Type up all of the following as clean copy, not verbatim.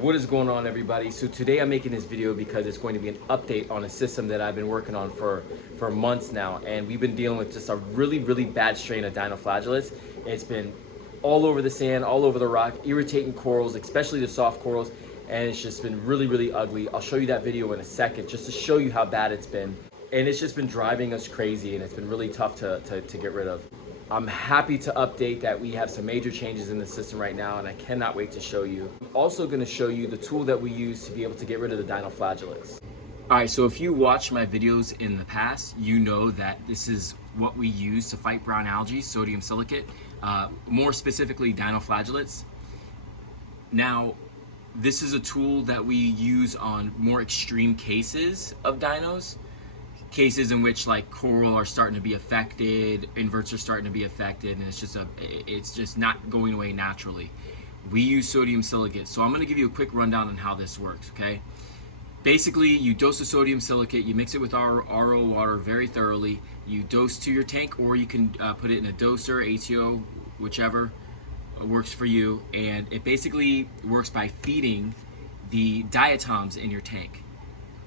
What is going on, everybody? So today I'm making this video because it's going to be an update on a system that I've been working on for months now, and we've been dealing with just a really bad strain of dinoflagellates. It's been all over the sand, all over the rock, irritating corals, especially the soft corals, and it's just been really ugly. I'll show you that video in a second just to show you how bad it's been. And it's just been driving us crazy, and it's been really tough to get rid of. I'm happy to update that we have some major changes in the system right now, and I cannot wait to show you. I'm also going to show you the tool that we use to be able to get rid of the dinoflagellates. All right, so if you watched my videos in the past, you know that this is what we use to fight brown algae, sodium silicate, more specifically dinoflagellates. Now, this is a tool that we use on more extreme cases of dinos. Cases in which like coral are starting to be affected, inverts are starting to be affected, and it's just not going away naturally. We use sodium silicate, so I'm going to give you a quick rundown on how this works. Okay, basically you dose the sodium silicate, you mix it with RO water very thoroughly, you dose to your tank, or you can put it in a doser, ATO, whichever works for you, and it basically works by feeding the diatoms in your tank,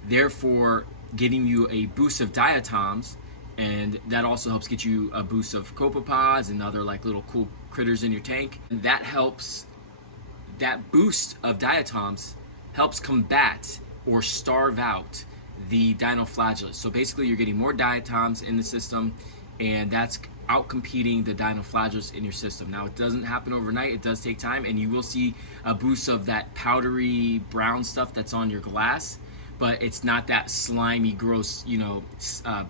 therefore getting you a boost of diatoms, and that also helps get you a boost of copepods and other like little cool critters in your tank. And that boost of diatoms helps combat or starve out the dinoflagellates. So basically you're getting more diatoms in the system, and that's out competing the dinoflagellates in your system. Now, it doesn't happen overnight, it does take time, and you will see a boost of that powdery brown stuff that's on your glass, but it's not that slimy, gross,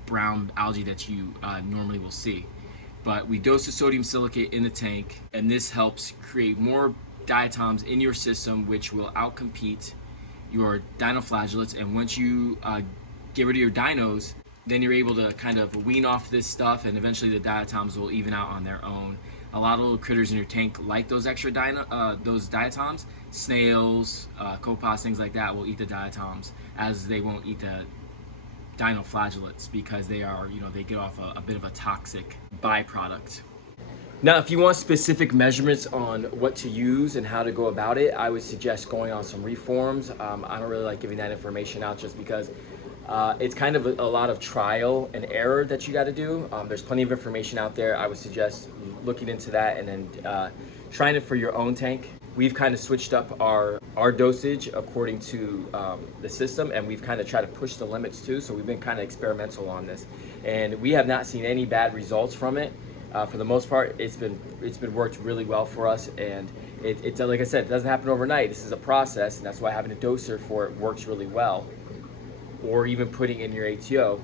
brown algae that you normally will see. But we dose the sodium silicate in the tank, and this helps create more diatoms in your system, which will outcompete your dinoflagellates. And once you get rid of your dinos, then you're able to kind of wean off this stuff, and eventually the diatoms will even out on their own. A lot of little critters in your tank like those extra those diatoms. Snails, copepods, things like that will eat the diatoms, as they won't eat the dinoflagellates because they are, they get off a bit of a toxic byproduct. Now, if you want specific measurements on what to use and how to go about it, I would suggest going on some reforms. I don't really like giving that information out just because it's kind of a lot of trial and error that you got to do. There's plenty of information out there. I would suggest looking into that and then trying it for your own tank. We've kind of switched up our dosage according to the system, and we've kind of tried to push the limits too. So we've been kind of experimental on this, and we have not seen any bad results from it. For the most part, it's been worked really well for us, and it's like I said, it doesn't happen overnight. This is a process, and that's why having a doser for it works really well, or even putting in your ATO.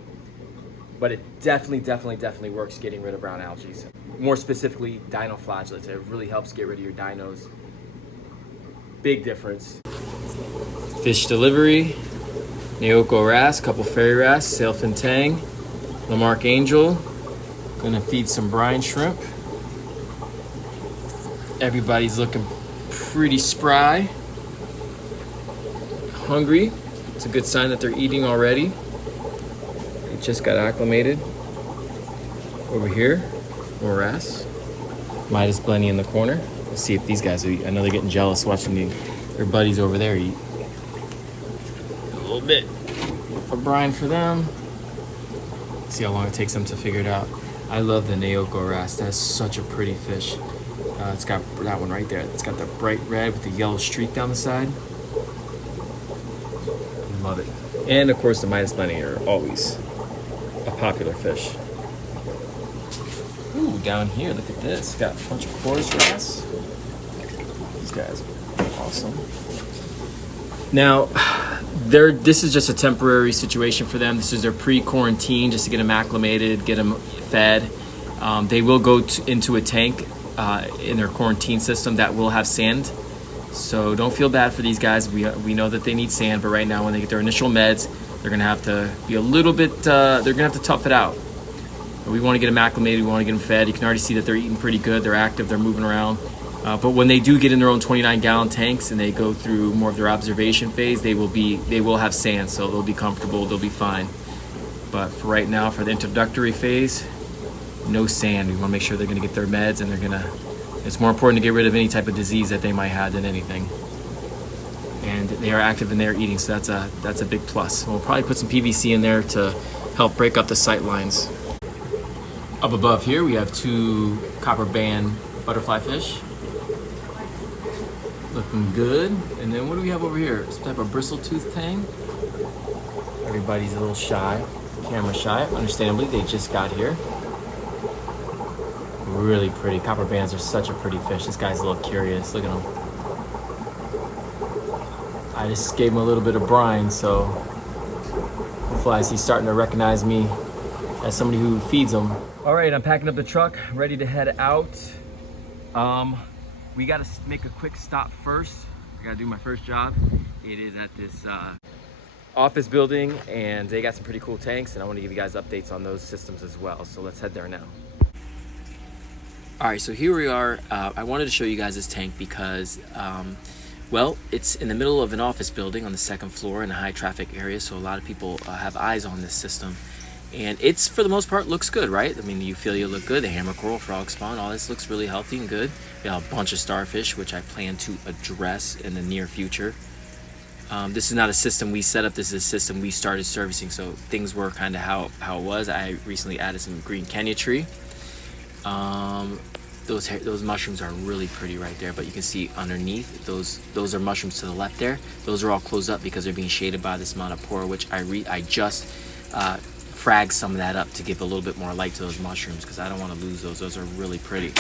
But it definitely works getting rid of brown algae. More specifically, dinoflagellates. It really helps get rid of your dinos. Big difference. Fish delivery, Naoko wrasse, couple fairy wrasse, sailfin tang, Lamarck angel. Gonna feed some brine shrimp. Everybody's looking pretty spry, hungry. It's a good sign that they're eating already. They just got acclimated. Over here, more wrasse. Midas Blenny in the corner. Let's see if these guys will eat. I know they're getting jealous watching their buddies over there eat. A little bit of brine for them. See how long it takes them to figure it out. I love the Naoko wrasse. That's such a pretty fish. It's got that one right there. It's got the bright red with the yellow streak down the side. Love it. And of course the Midas Blenny are always a popular fish. Ooh, down here, look at this. Got a bunch of chorus wrasse. These guys are awesome. Now, this is just a temporary situation for them. This is their pre-quarantine, just to get them acclimated, get them fed. They will go into a tank in their quarantine system that will have sand. So don't feel bad for these guys. We know that they need sand, but right now when they get their initial meds, they're gonna have to be a little bit, they're gonna have to tough it out. We want to get them acclimated, we want to get them fed. You can already see that they're eating pretty good, they're active, they're moving around. But when they do get in their own 29-gallon tanks and they go through more of their observation phase, they will have sand, so they'll be comfortable, they'll be fine. But for right now, for the introductory phase, no sand. We want to make sure they're going to get their meds, and it's more important to get rid of any type of disease that they might have than anything. and they are active and they're eating, so that's a big plus. We'll probably put some PVC in there to help break up the sight lines. Up above here we have 2 copper band butterfly fish. Looking good. And then what do we have over here? Some type of bristle-tooth tang. Everybody's a little shy, camera shy, understandably. They just got here. Really pretty. Copper bands are such a pretty fish. This guy's a little curious. Look at him. I just gave him a little bit of brine, so hopefully he's starting to recognize me as somebody who feeds them. All right, I'm packing up the truck, ready to head out. We gotta make a quick stop first. I gotta do my first job. It is at this office building, and they got some pretty cool tanks, and I wanna give you guys updates on those systems as well. So let's head there now. All right, so here we are. I wanted to show you guys this tank because, well, it's in the middle of an office building on the 2nd floor in a high traffic area, so a lot of people have eyes on this system. And it's, for the most part, looks good, right? I mean, the Euphyllia look good, the hammer coral, frog spawn, all this looks really healthy and good. We got a bunch of starfish, which I plan to address in the near future. This is not a system we set up, this is a system we started servicing, so things were kind of how it was. I recently added some green Kenya tree. Those mushrooms are really pretty right there, but you can see underneath, those are mushrooms to the left there. Those are all closed up because they're being shaded by this monopora, which I just frag some of that up to give a little bit more light to those mushrooms because I don't want to lose those. Those are really pretty,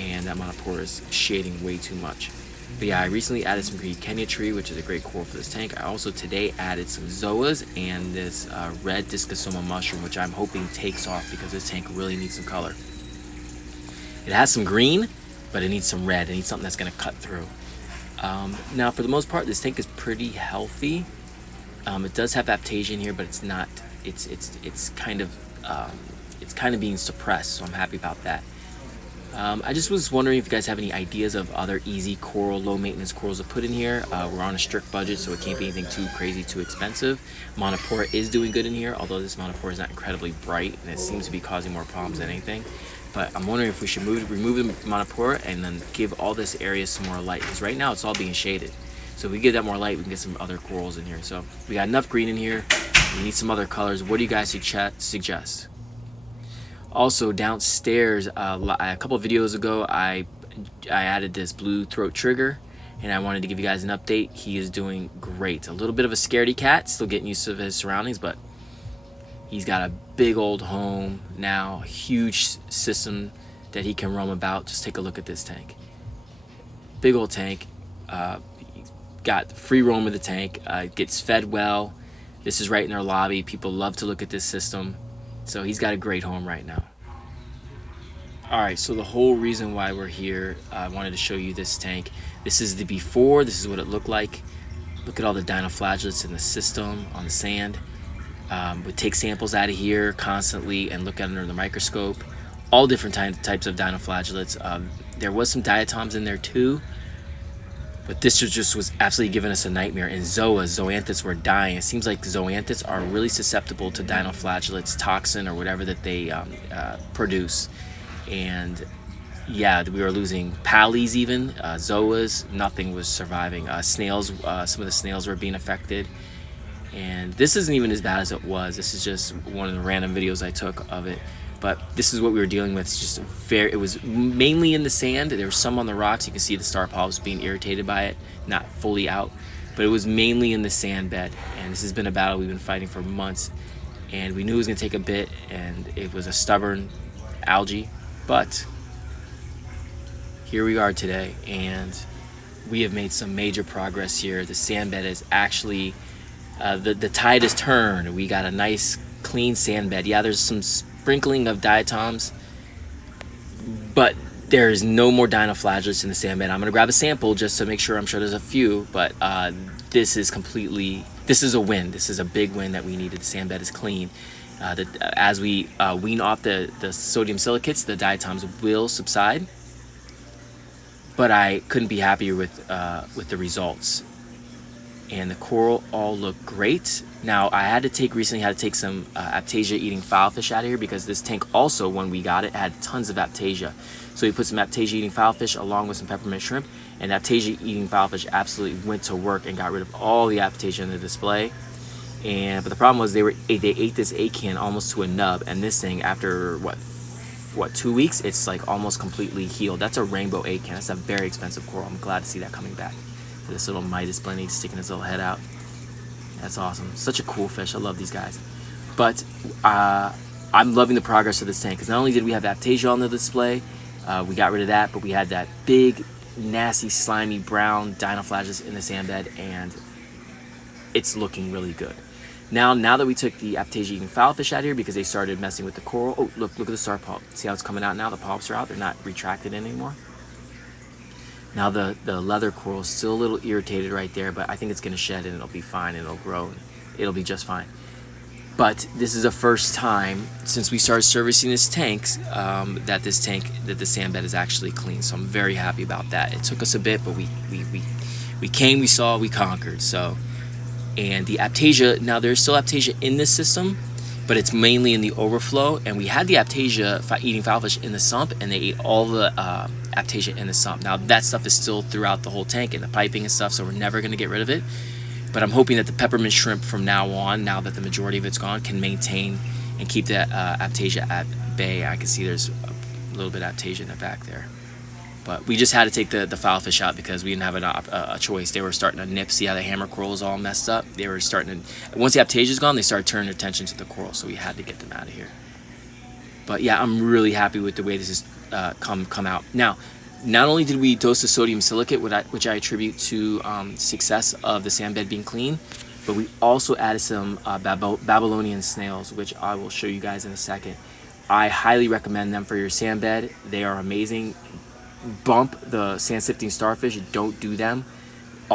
and that monopora is shading way too much. But yeah, I recently added some green Kenya tree, which is a great coral for this tank. I also today added some zoas and this red discosoma mushroom, which I'm hoping takes off because this tank really needs some color. It has some green, but it needs some red. It needs something that's going to cut through. Now, for the most part, this tank is pretty healthy. It does have aptasia in here, but it's not. It's kind of being suppressed, so I'm happy about that. I just was wondering if you guys have any ideas of other easy coral, low maintenance corals to put in here. We're on a strict budget, so it can't be anything too crazy, too expensive. Monopora is doing good in here, although this monopora is not incredibly bright, and it seems to be causing more problems than anything. But I'm wondering if we should remove the monopora and then give all this area some more light, because right now it's all being shaded. So if we give that more light, we can get some other corals in here. So we got enough green in here. We need some other colors. What do you guys suggest? Also downstairs, a couple of videos ago, I added this blue throat trigger, and I wanted to give you guys an update. He is doing great. A little bit of a scaredy cat, still getting used to his surroundings, but he's got a big old home now, a huge system that he can roam about. Just take a look at this tank. Big old tank. Got free roam of the tank. Gets fed well. This is right in our lobby. People love to look at this system. So he's got a great home right now. Alright, so the whole reason why we're here, I wanted to show you this tank. This is the before. This is what it looked like. Look at all the dinoflagellates in the system on the sand. We take samples out of here constantly and look at it under the microscope. All different types of dinoflagellates. There was some diatoms in there too, but this was absolutely giving us a nightmare. And zoanthids were dying. It seems like zoanthids are really susceptible to dinoflagellates toxin or whatever that they produce. And yeah, we were losing pallies even, zoas, nothing was surviving. Snails, some of the snails were being affected. And this isn't even as bad as it was. This is just one of the random videos I took of it. But this is what we were dealing with. It's just it was mainly in the sand. There was some on the rocks. You can see the star polyps being irritated by it, not fully out. But it was mainly in the sand bed. And this has been a battle we've been fighting for months. And we knew it was going to take a bit, and it was a stubborn algae. But here we are today, and we have made some major progress here. The sand bed is actually... the tide has turned. We got a nice clean sand bed. Yeah, there's some sprinkling of diatoms, but there's no more dinoflagellates in the sand bed. I'm gonna grab a sample just to make sure. I'm sure there's a few, but this is a win. This is a big win that we needed. The sand bed is clean. As we wean off the sodium silicates, the diatoms will subside, but I couldn't be happier with the results. And the coral all look great. Now, I recently had to take some aptasia eating filefish out of here because this tank also, when we got it, had tons of aptasia. So we put some aptasia eating filefish along with some peppermint shrimp, And Aptasia eating filefish absolutely went to work and got rid of all the Aptasia in the display. But the problem was they ate this acan almost to a nub, and this thing, after what 2 weeks, it's like almost completely healed. That's a rainbow acan. That's a very expensive coral. I'm glad to see that coming back. This little Midas blenny sticking his little head out. That's awesome. Such a cool fish. I love these guys. But I'm loving the progress of this tank, because not only did we have Aptasia on the display, we got rid of that, but we had that big, nasty, slimy brown dinoflagellus in the sand bed, and it's looking really good. Now that we took the Aptasia eating filefish out here because they started messing with the coral. Oh, look at the star polyp. See how it's coming out now? The polyps are out. They're not retracted anymore. Now the leather coral is still a little irritated right there, but I think it's going to shed and it'll be fine and it'll grow. And it'll be just fine. But this is the first time since we started servicing this tank that the sand bed is actually clean. So I'm very happy about that. It took us a bit, but we came, we saw, we conquered. So. And the Aptasia, now there's still Aptasia in this system, but it's mainly in the overflow. And we had the Aptasia eating filefish in the sump, and they ate all the Aptasia in the sump. Now that stuff is still throughout the whole tank and the piping and stuff, so we're never going to get rid of it. But I'm hoping that the peppermint shrimp from now on, now that the majority of it's gone, can maintain and keep that Aptasia at bay. I can see there's a little bit of Aptasia in the back there. But we just had to take the filefish out because we didn't have a choice. They were starting to nip. See how the hammer coral is all messed up? They were starting to, once the Aptasia's gone, they started turning their attention to the coral, so we had to get them out of here. But yeah, I'm really happy with the way this has come out. Now, not only did we dose the sodium silicate, which I attribute to success of the sand bed being clean, but we also added some Babylonian snails, which I will show you guys in a second. I highly recommend them for your sand bed. They are amazing. Bump the sand sifting starfish. Don't do them.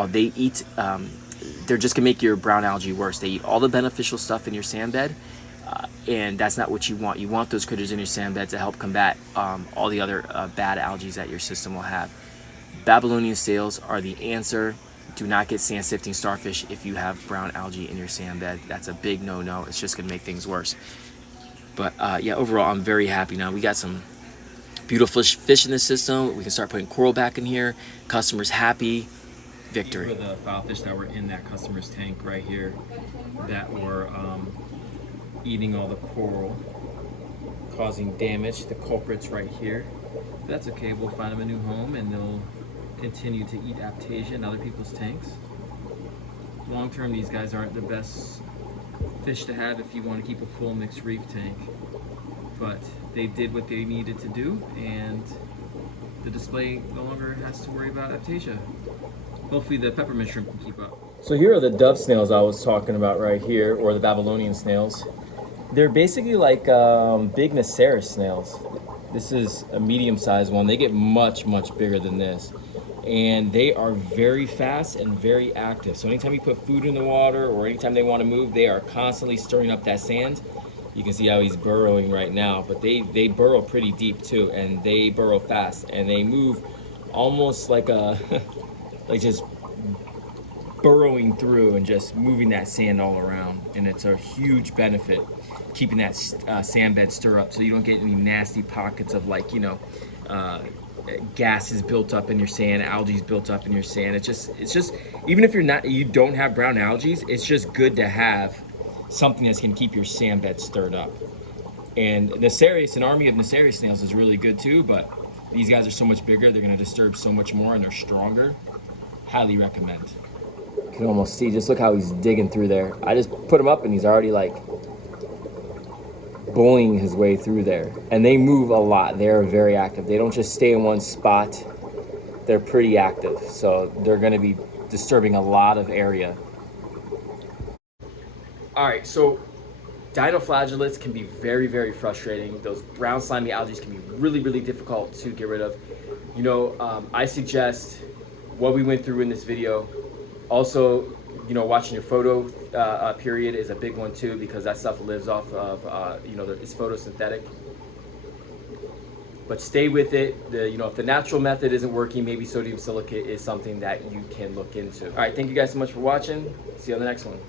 They eat, they're just gonna make your brown algae worse. They eat all the beneficial stuff in your sand bed, and that's not what you want. You want those critters in your sand bed to help combat all the other bad algae that your system will have. Babylonian snails are the answer. Do not get sand sifting starfish if you have brown algae in your sand bed. That's a big no-no. It's just gonna make things worse. But yeah, overall, I'm very happy now. We got some beautiful fish in the system. We can start putting coral back in here. Customers happy. Victory. For the filefish that were in that customer's tank right here that were eating all the coral, causing damage. The culprit's right here. That's okay. We'll find them a new home and they'll continue to eat Aptasia in other people's tanks. Long term, these guys aren't the best fish to have if you want to keep a full mixed reef tank. But they did what they needed to do, and the display no longer has to worry about Aptasia. Hopefully the peppermint shrimp can keep up. So here are the dove snails I was talking about right here, or the Babylonian snails. They're basically like big Naceris snails. This is a medium-sized one. They get much bigger than this. And they are very fast and very active. So anytime you put food in the water or anytime they want to move, they are constantly stirring up that sand. You can see how he's burrowing right now, but they burrow pretty deep too, and they burrow fast, and they move almost like a, like just burrowing through and just moving that sand all around. And it's a huge benefit, keeping that sand bed stir up so you don't get any nasty pockets of, like, you know, gases built up in your sand, algae built up in your sand. It's just even if you don't have brown algae, it's just good to have something that's going to keep your sand bed stirred up. And Naceris, an army of Naceris snails is really good too, but these guys are so much bigger, they're going to disturb so much more, and they're stronger. Highly recommend. You can almost see, just look how he's digging through there. I just put him up and he's already like bullying his way through there. And they move a lot. They're very active. They don't just stay in one spot. They're pretty active. So they're going to be disturbing a lot of area. All right, so dinoflagellates can be very frustrating. Those brown slimy algae can be really difficult to get rid of. You know, I suggest what we went through in this video. Also, you know, watching your photo period is a big one too, because that stuff lives off of, you know, it's photosynthetic. But stay with it. You know, if the natural method isn't working, maybe sodium silicate is something that you can look into. All right, thank you guys so much for watching. See you on the next one.